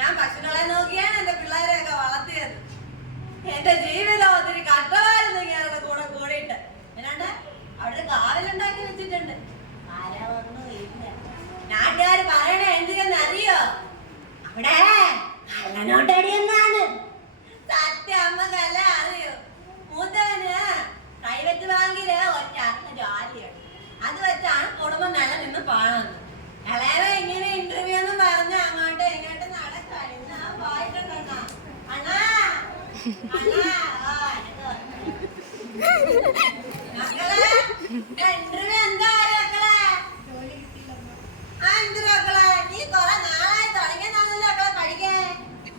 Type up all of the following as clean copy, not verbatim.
ഞാൻ പശുക്കളെ നോക്കിയാണ് എന്റെ പിള്ളേരെയൊക്കെ വളർത്തിയത്. എന്റെ ജീവിതം ഒത്തിരി കഷ്ടമായിരുന്നു ഇയാളുടെ കൂടെ കൂടിയിട്ട്. എന്നാണ്ട് അവിടെ കാവലുണ്ടാക്കി വെച്ചിട്ടുണ്ട്. ആരാവൊന്നും ഇല്ല. നാട്ടുകാര് പറയണ എന്തിനെന്ന് അറിയോ? അവിടെ കള്ളനോട്ടടിയെന്നാണ്. സത്യം അമ്മക്കല്ല അറിയോ? മൂത്തവന് പ്രൈവറ്റ് ബാങ്കില് ഒറ്റ ജോലിയാണ്. അത് വെച്ചാണ് കുടുംബം നിലനിന്ന് പാടുന്നത്. ഇളയവ ഇങ്ങനെ ഇന്റർവ്യൂ എന്ന് പറഞ്ഞ് അങ്ങോട്ടും ഇങ്ങോട്ടും നടക്കായിരുന്നു. പോയിട്ടുണ്ടോ അണ്ണാ? മക്കളെ ഇന്റർവ്യൂ എന്താ മക്കളെ? ആ ഇന്റർവ്യൂ മക്കളെ നീ കുറെ നാളായി തുടങ്ങിയെന്നാണല്ലോ മക്കളെ പഠിക്കാൻ.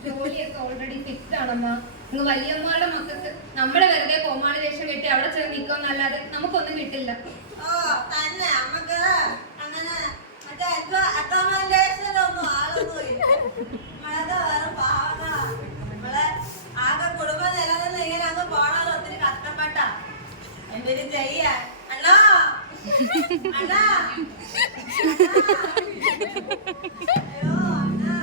ജോലിയൊക്കെ ഓൾറെഡി ഫിക്സ് ആണമ്മ. നിങ്ങൾ വലിയമ്മയുടെ മക്കൾക്ക് നമ്മളെ വെറുതെ കോമാളി വേഷം കെട്ടി അവിടെ ചെന്ന് നിൽക്കുമെന്നല്ലാതെ നമുക്കൊന്നും കിട്ടില്ല. ഓ തന്നെ നമുക്ക് അങ്ങനെ മറ്റേ അക്കോമഡേഷനൊന്നും ആളൊന്നും ഇല്ല. നമ്മളൊക്കെ വേറെ പാവങ്ങളാ. നമ്മളെ ആകെ കുടുംബം നിലനിന്ന് ഇങ്ങനെ അങ്ങ് പോണത് ഒത്തിരി കഷ്ടപ്പെട്ട. എന്തിനും ചെയ്യാ അണ്ണാ അണ്ണാ. അയ്യോ അണ്ണാ.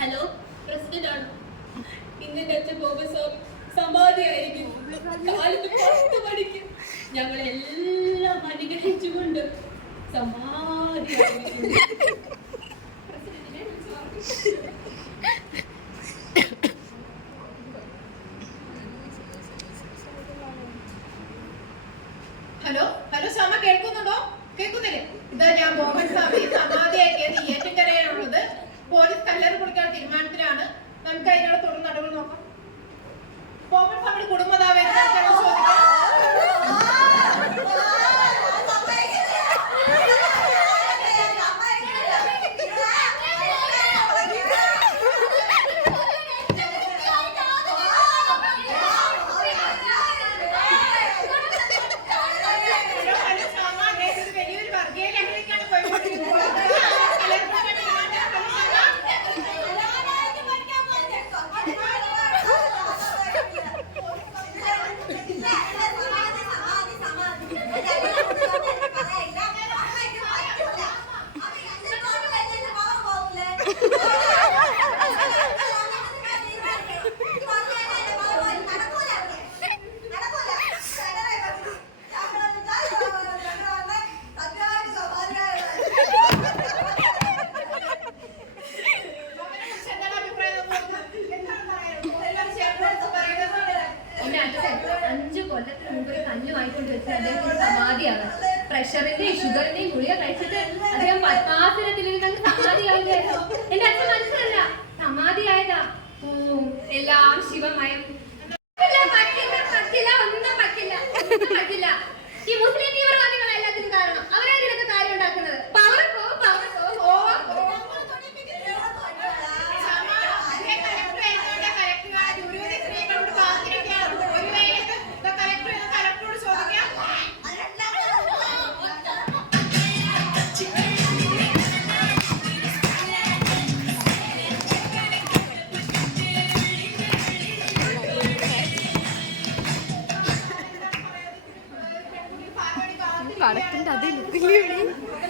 ഹലോ, പ്രസിഡന്റ് ആണ്. ഇന്ന് അച്ഛൻ സമാധിയായിരിക്കും. കാലത്ത് 10 മണിക്ക് ഞങ്ങളെല്ലാം അനുഗ്രഹിച്ചുകൊണ്ട് സമാധിയായിരിക്കും. ഹലോ ഹലോ ശ്യാമ, കേൾക്കുന്നുണ്ടോ? കേൾക്കുന്നില്ലേ? ഇതാ ഞാൻ ബോബൻ സ്വാമി സമാധിയാക്കിയത് ഏറ്റുകരയിലുള്ളത്. പോലീസ് കല്ലറ് കുടിക്കാൻ തീരുമാനത്തിലാണ്. നമുക്ക് അതിനുള്ള തുടർ നടപടി നോക്കാം. ബോബൻ സ്വാമി കുടുംബതാവേ ചോദിക്കാം. കൊല്ലത്തിന് മുമ്പ് കല്ല് വാങ്ങിക്കൊണ്ട് പ്രഷറിന്റെയും ഷുഗറിന്റെയും ഗുളിക കഴിച്ചിട്ട് അദ്ദേഹം പത്മാസനത്തിലിരുന്ന് സമാധിയാവുകയായിരുന്നു. എന്റെ അച്ഛൻ മനസ്സിലല്ല സമാധിയായതാ. എല്ലാം ശിവമയം. പറ്റില്ല, ഒന്നും പറ്റില്ല. ഈ മുസ്ലിം തീവ്രവാദികളാണ് എല്ലാത്തിനും കാരണം. അവരാ ഇതിനൊക്കെ കാര്യം ഉണ്ടാക്കുന്നത്. പവർ കടക്കിന്റെ അതേ ലുക്കില്ലേ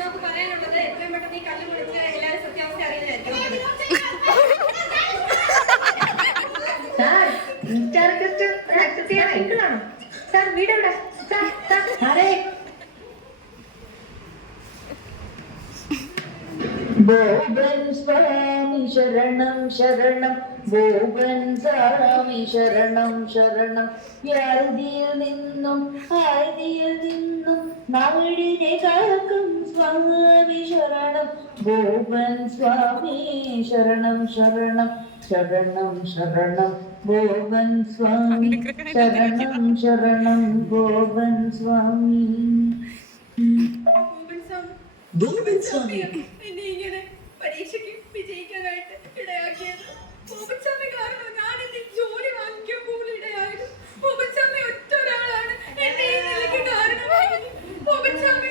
നമുക്ക് പറയാനുള്ളത് എത്രയും പെട്ടെന്ന് ഈ കല്ല് പൊളിച്ച് എല്ലാവരും സത്യാവസ്ഥ അറിയുന്നതായിരിക്കും. ബോബൻ സ്വാമി ശരണം ശരണം, ബോബൻ സ്വാമി ശരണം ശരണം. വ്യാധിയിൽ നിന്നും ആദിയിൽ നിന്നും നാടിനെ കാക്കും സ്വാമി ശരണം, ബോബൻ സ്വാമി ശരണം ശരണം ശരണം ശരണം, ബോബൻ സ്വാമി ശരണം ശരണം, ബോബൻ സ്വാമി. ബോബൻ സ്വാമി എന്നെ ഇങ്ങനെ പരീക്ഷയ്ക്ക് വിജയിക്കാനായിട്ട് ഇടയാക്കിയത് ബോബൻസ്വാമി കാരണം. ഞാൻ എന്റെ ജോലി വാങ്ങിക്കാൻ പോലും ഇടയായത് ബോബൻസ്വാമി ഒറ്റ ഒരാളാണ്. എന്നെ ഈ നിലയ്ക്ക് കാരണമായത് ബോബൻസ്വാമി.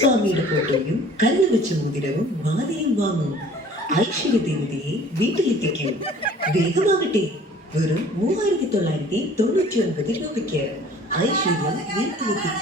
സ്വാമിയുടെ ഫോട്ടോയും കല്ല് വെച്ച മോതിരവും മാലയും വാങ്ങും. ഐശ്വര്യ ദേവതയെ വീട്ടിലെത്തിക്കും. വേഗമാകട്ടെ, വെറും 3999 രൂപയ്ക്ക് ഐശ്വര്യം വീട്ടിലെത്തിക്കും.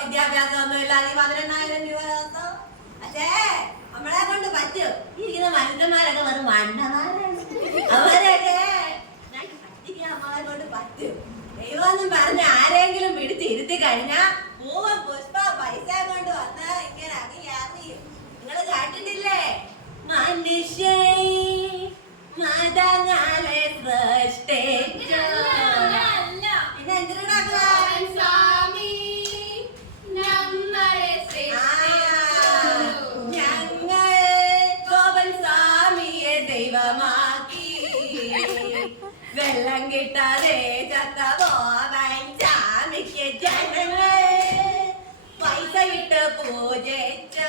വിദ്യാഭ്യാസം ഒന്നും ഇല്ലാതെ 14,000 രൂപ ദിവസം. പക്ഷേ നമ്മളെ കൊണ്ട് പറ്റും. ഇരിക്കുന്ന മനുഷ്യന്മാരൊക്കെ വെറും മണ്ടന്മാരാണ്. അവരൊക്കെ പറ്റിക്കാൻ നമ്മളെ കൊണ്ട് പറ്റും. ദൈവമെന്നും പറഞ്ഞ് ആരെങ്കിലും പിടിച്ചിരുത്തി കഴിഞ്ഞാ പൂവൻ പുഷ്പ പൈസ കൊണ്ട് വന്ന് ഇങ്ങനെ അറിയും. നിങ്ങൾ കേട്ടിട്ടില്ലേ? മനുഷ്യ മതങ്ങളെ സൃഷ്ടിച്ച പിന്നെ എന്തിനാക്കുക വെള്ളം കിട്ടാതെ ചത്ത പോവാൻ ചാമിക്ക് ജനങ്ങൾ പൈസ ഇട്ട് പൂജിച്ചു.